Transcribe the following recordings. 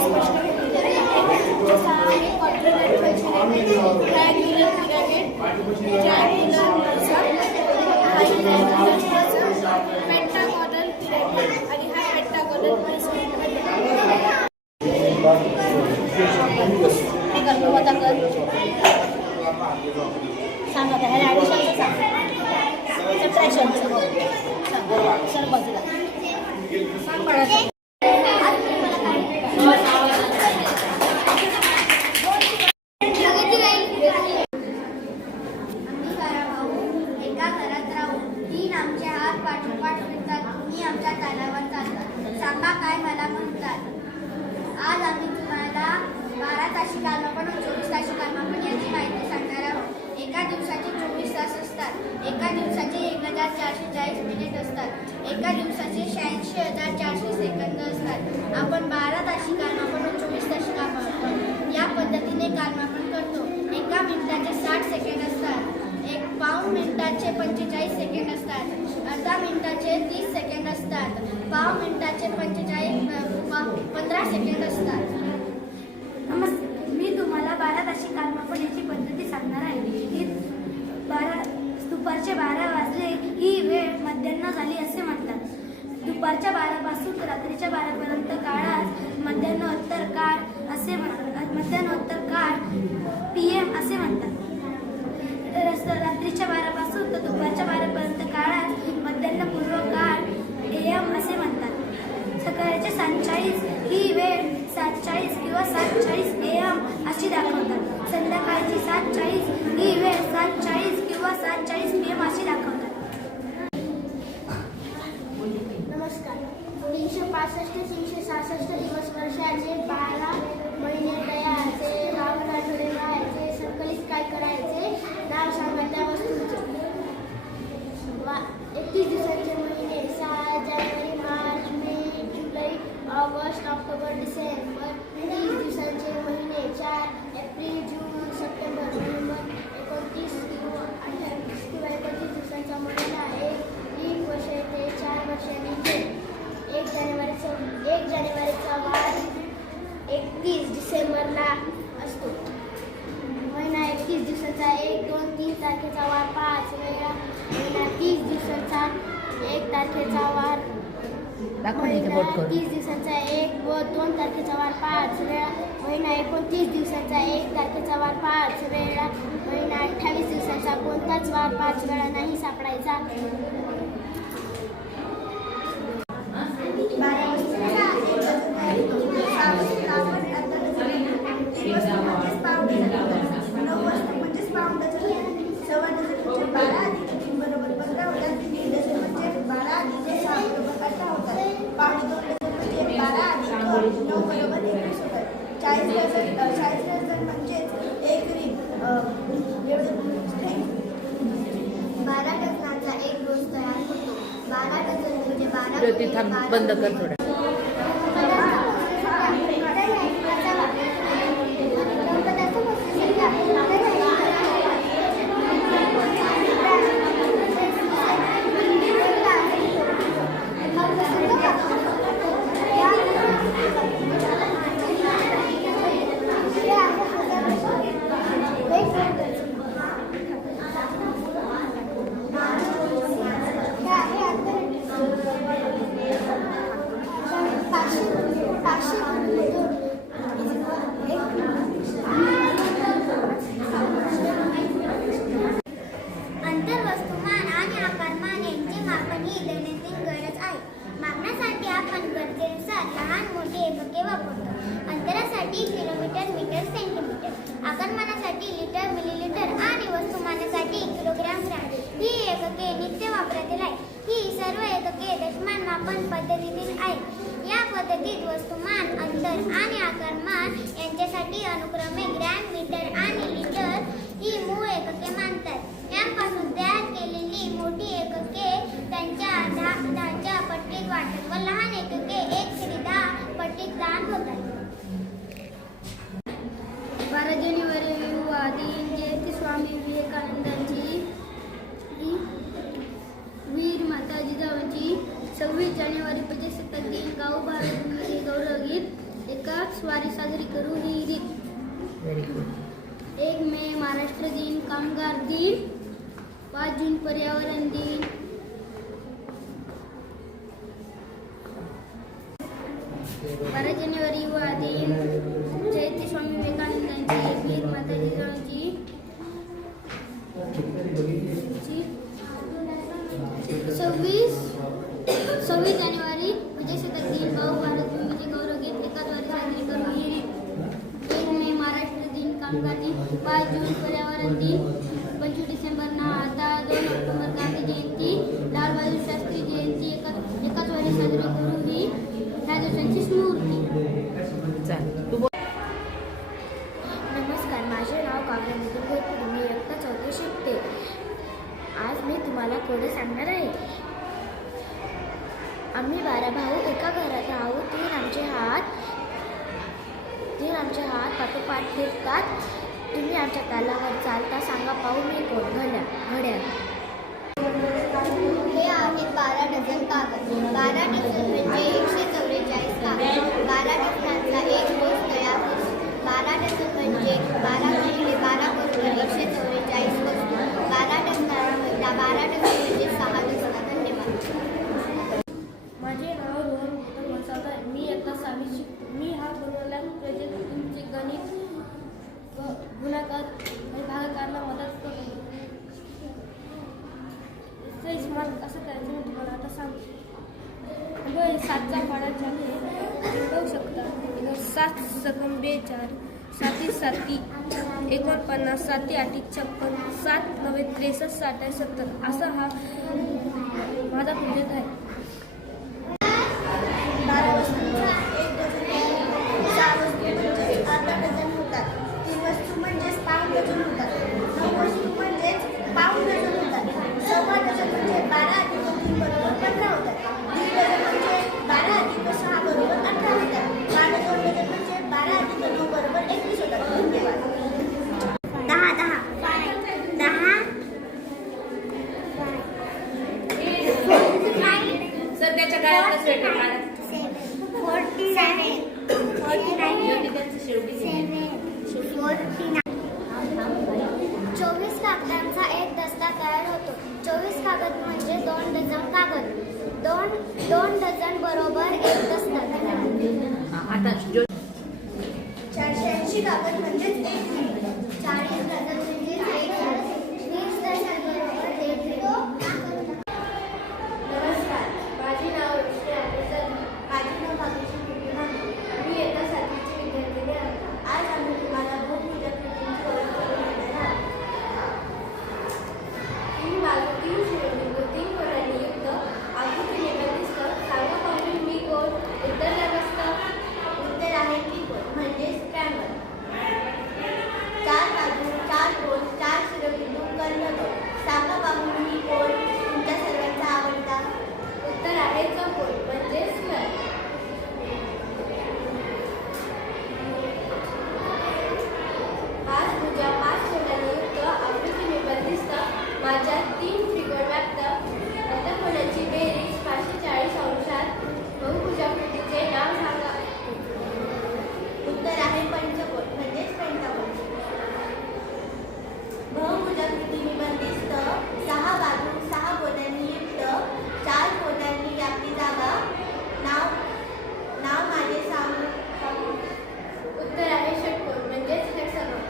स्पष्ट केलेले आहे. जसं आहे quadrilateral pyramid, triangular pyramid, triangular prism, pentagonal pyramid आणि हा पेंटागोनल प्रिझम. हे करतो होता कर सांगा त्या ह्या ॲडिशनचं सांग, सबट्रॅक्शनचं सर बाजूला सांग बाळा. सांगा काय मला म्हणतात. आज आम्ही तुम्हाला 12 ताशी कालमापण व 24 ताशी कालमापण याची माहिती सांगणार आहोत. एका दिवसाचे 24 तास असतात. एका दिवसाचे 1440 मिनिट असतात. एका दिवसाचे 86,400 सेकंद असतात. आपण 12 ताशी कालमापण व 24 ताशी कालमापण या पद्धतीने कालमापन करतो. एका मिनिटाचे 60 सेकंड असतात. एक पाऊण मिनिटाचे 45 सेकंड असतात. अर्धा मिनिटाचे 30 सेकंड असतात. पाव मिनिटाचे 15 सेकंड असतात. नमस्ते, मी तुम्हाला 12 ताशी कालमापन याची पद्धती सांगणार आहे. दुपारचे 12 वाजले ही वेळ मध्यान्ह झाली असे म्हणतात. दुपारच्या 12 पासून रात्रीच्या 12 पर्यंत काळास मध्यान्होत्तर काळ असे म्हणतात. मध्यान्होत्तर काळ PM असे म्हणतात. रात्रीच्या 12 पासून तर दुपारच्या 12 पर्यंत काळास मध्यान्हपूर्व काळ AM असे म्हणतात. सकाळचे 47 ही वेळ 7:40 किंवा 7:40 AM अशी दाखवतात. संध्याकाळची 7:40 ही वेळ 7:40 किंवा 7:40 PM अशी दाखवतात. नमस्कार. 365-366 दिवस वर्षाचे, 12 महिने तयारचे, 52 आठवडे राहायचे, संकलित काय करायचे, नाव सांगा त्या वस्तूंचे. 31 दिवसांचे महिने 6 जानेवारी, मार्च, मे, जुलै, ऑगस्ट, ऑक्टोबर, डिसेंबर. 30 दिवसांचे महिने 4 एप्रिल, जून, सप्टेंबर, नोव्हेंबर. 29 किंवा 28 किंवा 31 दिवसांचा महिना 1 वर्ष येते, 4 वर्षांनी 1 जानेवारीचा वार 31 डिसेंबरला असतो. महिना 31 दिवसाचा 1, 2, 3 तारखेचा वार 5 वेळा. महिना 30 दिवसाचा 1 तारखेचा वार. महिना 30 दिवसाचा 1 व 2 तारखेचा वार 5 वेळा. महिना 29 दिवसाचा 1 तारखेचा वार 5 वेळा. महिना 28 दिवसाचा कोणताच वार 5 वेळा नाही सापडायचा. बंद कर थोडं. अंतरासाठी किलोमीटर, मीटर, सेंटीमीटर, आकारमानासाठी लिटर, मिलीलीटर आणि वस्तुमानासाठी किलोग्राम, ग्रॅम ही एकके नित्य वापरातील आहे. ही सर्व एकके दशमान मापन पद्धतीतील आहेत. या पद्धतीत वस्तुमान, अंतर आणि आकारमान यांच्यासाठी अनुक्रमे ग्रॅम, मीटर आणि लिटर ही मूळ एकके मानतात. यांपासून तयार केलेली मोठी एकके त्यांच्या दहाच्या पट्टीत वाढतात व लहान एकके 1/10 पट्टीत लहान होतात. 12 जानेवारी युवादीन जयंती स्वामी विवेकानंदांची, वीर माता जिजाऊंची. 26 जानेवारी प्रजासत्ताक दिन, गाव भारत गौरव गीत. एकच वारी साजरी करू ही रीत. Very good. 1 मे महाराष्ट्र दिन, कामगार दिन. 5 जून पर्यावरण दिन. 12 जानेवारी युवा दिन. जयंती स्वामी विवेकानंदांची. वीर माता जिजाऊंची. 26 जानेवारी प्रजासत्ताक दिन. भाऊ भारत भूमीचे गौरव घेत एकाच वारी साजरी करू ही रीत. 1 मे महाराष्ट्र दिन, कामगार दिन. 5 जून पर्यावरण दिन. 25 डिसेंबर आता 2 ऑक्टोबर गांधी जयंती. लाल बहादूर शास्त्री जयंती. एकाच वारी साजरी करू ही ह्या दिवसांची स्मृती. चालेल. तू बोल. नमस्कार, माझे नाव काव्य मुकुंद. मी इयत्ता 4थी शिकते. आज मी तुम्हाला कोडे सांगणार आहे. आम्ही 12 भाऊ एका घरात आहोत. तीन आमचे हात पाठोपाठ फिरतात. तुम्ही आमच्या तालावर चालता. सांगा पाहू मी कोण? घड्याळ. हे आहेत 12 डझन कागद. 12 डझन म्हणजे 144 कागद. 12 डझनांचा एक रोज तयार होतो. 12 डझन म्हणजे 12 गुणिले 12 बरोबर 144 वस्तू. 12 डझनांमधला 12 डझन म्हणजे 6 डझन. धन्यवाद. माझे नाव रोहन उत्तम वसावकर. मी इयत्ता 6वी शिकतो. मी हा बनवला प्रजातींचे गणित गुणाकार आणि भागाकारला मदत करतो. असं करायचं मी तुम्हाला आता सांगतो. 7चा पाडा झाले मिळवू शकता. 7 सकम 42. 7 7 49. 7 8 56. 7 9 63. 7 70. असा हा माझा प्रोजेक्ट आहे. 12 वस्तूंचा 1 डझन. 6 वस्तू म्हणजे अर्धा डझन होतात. 3 वस्तू म्हणजेच पाऊण डझन होतात. 9 वस्तू म्हणजेच पाऊण डझन होतात. 6 डझन म्हणजे 12 अधिक 3 बरोबर 15 होतात. 1 डझन म्हणजे 12 अधिक 6 बरोबर 18 होतात. 2 डझन म्हणजे 12 अधिक 9 बरोबर 21 होतात. धन्यवाद. 10 सध्याच्या काळात स्वेटर घाला. 47 24 कागदांचा एक दस्ता तयार होतो. 24 कागद म्हणजे 2 डझन कागद. 2 डझन बरोबर 1 दस्ता. आता जो 480 कागद म्हणजेच 1 झाड. 40 डझन म्हणजेच 1 झाड. 20 डझन बरोबर 1 किलो. नमस्कार, माझे नाव रोशनी आंबेकर. माझे नाव भाग्यश्री प्रतिमा. मी इयत्ता 7वीची विद्यार्थिनी आहे. आज आम्ही तुम्हाला बहुपूजा कृतींची ओळख करून देणार आहोत. 3 बाजू 3 शिरोबिंदू 3 कोणांनी युक्त आकृती निबंधिस्त. सांगा पाहून मी कोण? उत्तर लागस्त. उत्तर आहे मी कोण म्हणजेच ट्रँगल. 4 बाजू 4 कोण 4 शिरोबिंदू कर्णकोण. सांगा पाहून मी कोण? तुमच्या सर्वांचा आवडता. उत्तर आहे चौकोन म्हणजे स्क्वेअर. 5 भुजा 5 कोणांनी युक्त आकृती निबंधिस्त. माझ्या 3 त्रिकोण व्याप्त अंतःकोनांची बेरीज 540 अंशात. बहुभुजाकृतीचे नाव सांगा. उत्तर आहे पंचकोन म्हणजेच पेंटागोन. बहुभुजाकृती निबंधिस्त. 6 बाजू 6 कोणांनी युक्त 4 कोणांनी व्यापली जागा. नाव माझे सांगू. उत्तर आहे षटकोन म्हणजेच हेक्सागोन.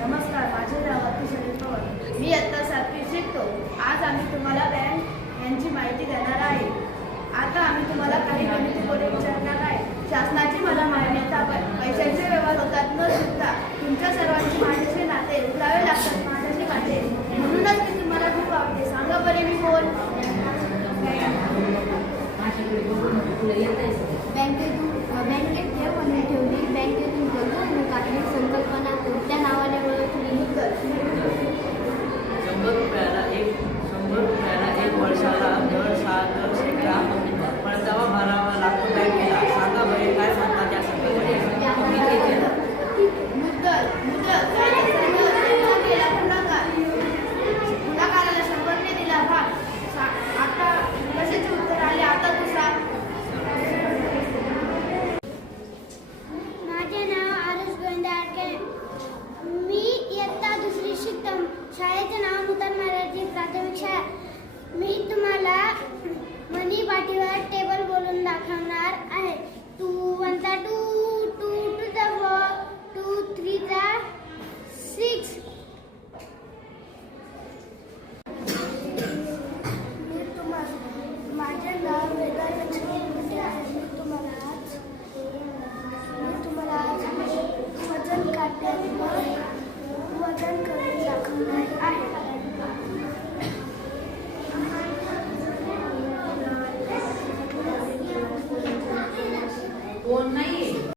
नमस्कार, माझे नाव अतिशय पवार. मी इयत्ता 7वी शिकतो. आज आम्ही तुम्हाला बँक यांची माहिती देणार आहे. आता आम्ही तुम्हाला काही गणिती कोडे विचारणार आहे. शासनाची मला मान्यता पैशांचे व्यवहार होतात न चुकता. तुमच्या सर्वांची माझ्याशी नाते उघडावे लागतात. माझ्याशी वाटे म्हणूनच मी तुम्हाला खूप आवडते. सांगा बरे मी कोण? बँकेत ठेव म्हणून ठेवली